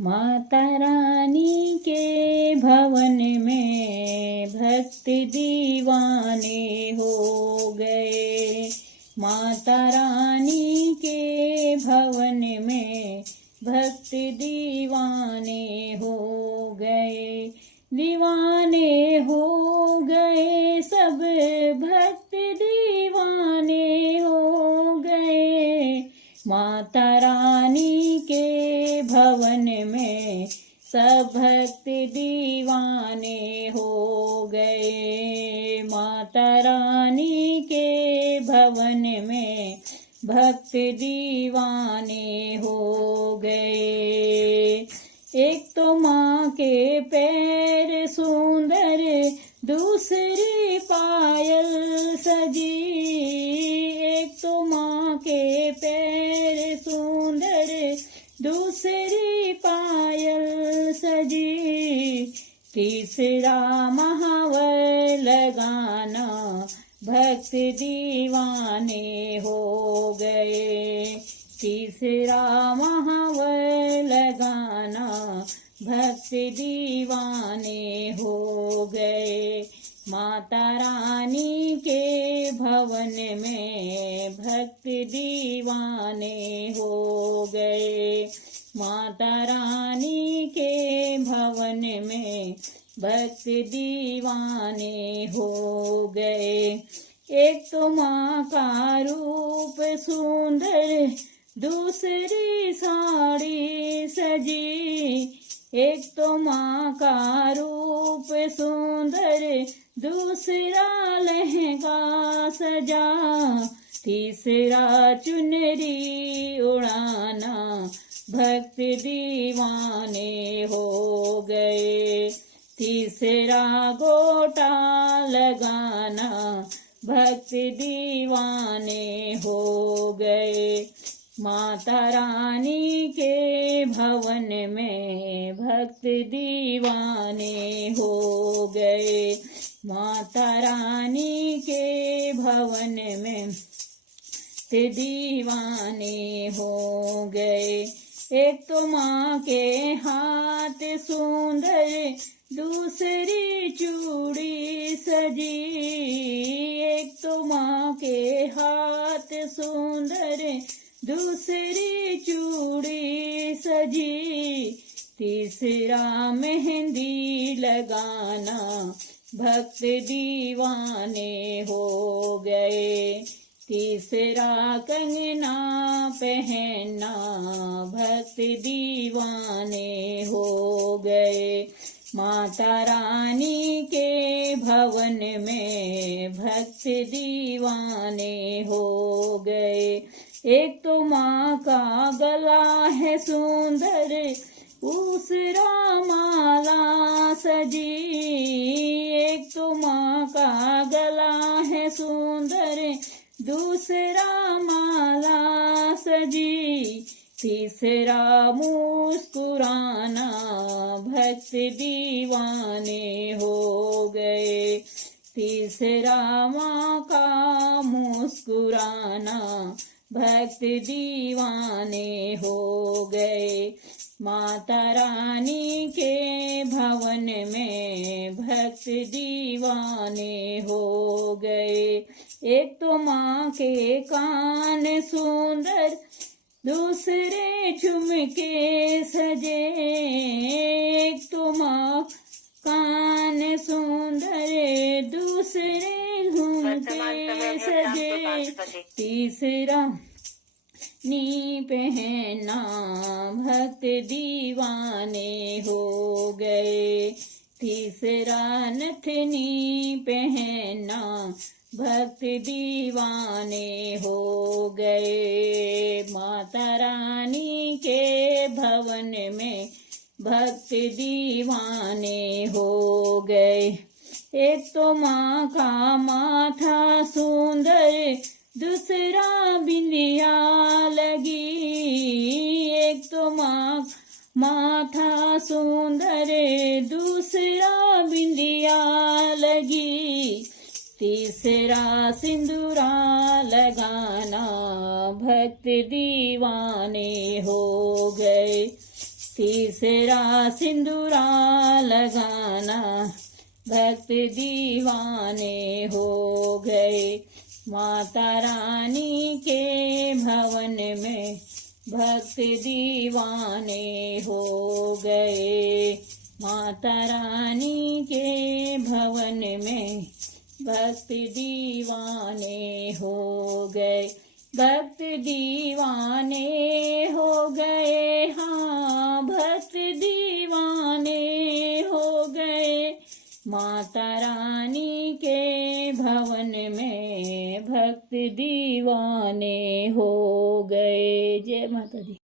माता रानी के भवन में भक्त दीवाने हो गए। माता रानी के भवन में भक्त दीवाने हो गए। दीवाने हो गए सब भक्त दीवाने हो गए। माता रानी के भवन में सब भक्त दीवाने हो गए। माता रानी के भवन में भक्त दीवाने हो गए। एक तो माँ के पैर सुंदर, दूसरी पायल सजी। एक तो माँ के पैर सुंदर, दूसरी पायल सजी। तीसरा महावर लगाना भक्त दीवाने हो गए। तीसरा महावर लगाना भक्त दीवाने हो गए। माता रानी के भवन में भक्त दीवाने हो गए। माता रानी के भवन में भक्त दीवाने हो गए। एक तो माँ का रूप सुंदर, दूसरी साड़ी सजी। एक तो माँ का रूप सुंदर, दूसरा लहंगा सजा। तीसरा चुनरी उड़ाना भक्त दीवाने हो गए। तीसरा गोटा लगाना भक्त दीवाने हो गए। माता रानी के भवन में भक्त दीवाने हो गए। माता रानी के भवन में दीवाने हो गए। एक तो माँ के हाथ सुंदर, दूसरी चूड़ी सजी। एक तो माँ के हाथ सुंदर, दूसरी चूड़ी सजी। तीसरा मेहंदी लगाना भक्त दीवाने हो गए। तीसरा कंगना पहनना भक्त दीवाने हो गए। माता रानी के भवन में भक्त दीवाने हो गए। एक तो माँ का गला है सुंदर, दूसरा माला सजी। एक तो माँ का गला है सुंदर, दूसरा माला सजी। तीसरा मुस्कुराना भक्त दीवाने हो गए। तीसरा माँ का मुस्कुराना भक्त दीवाने हो गए। माता रानी के भवन में भक्त दीवाने हो गए। एक तो माँ के कान सुंदर, दूसरे झुमके सजे। एक तो माँ कान सुंदर, दूसरे झुमके सजे। तीसरा नी पहना भक्त दीवाने हो गए। तीसरा नथनी पहना भक्त दीवाने हो गए। माता रानी के भवन में भक्त दीवाने हो गए। एक तो माँ का माथा सुंदर, दूसरा बिंदिया लगी। एक तो माथा सुंदर, दूसरा बिंदिया लगी। तीसरा सिंदूरा लगाना भक्त दीवाने हो गए। तीसरा सिंदूरा लगाना भक्त दीवाने हो गए। माता रानी के भवन में भक्त दीवाने हो गए। माता रानी के भवन में भक्त दीवाने हो गए। भक्त दीवाने हो गए, हाँ भक्त दीवाने हो गए। माता रानी के भवन में भक्त दीवाने हो गए। जय माता दी।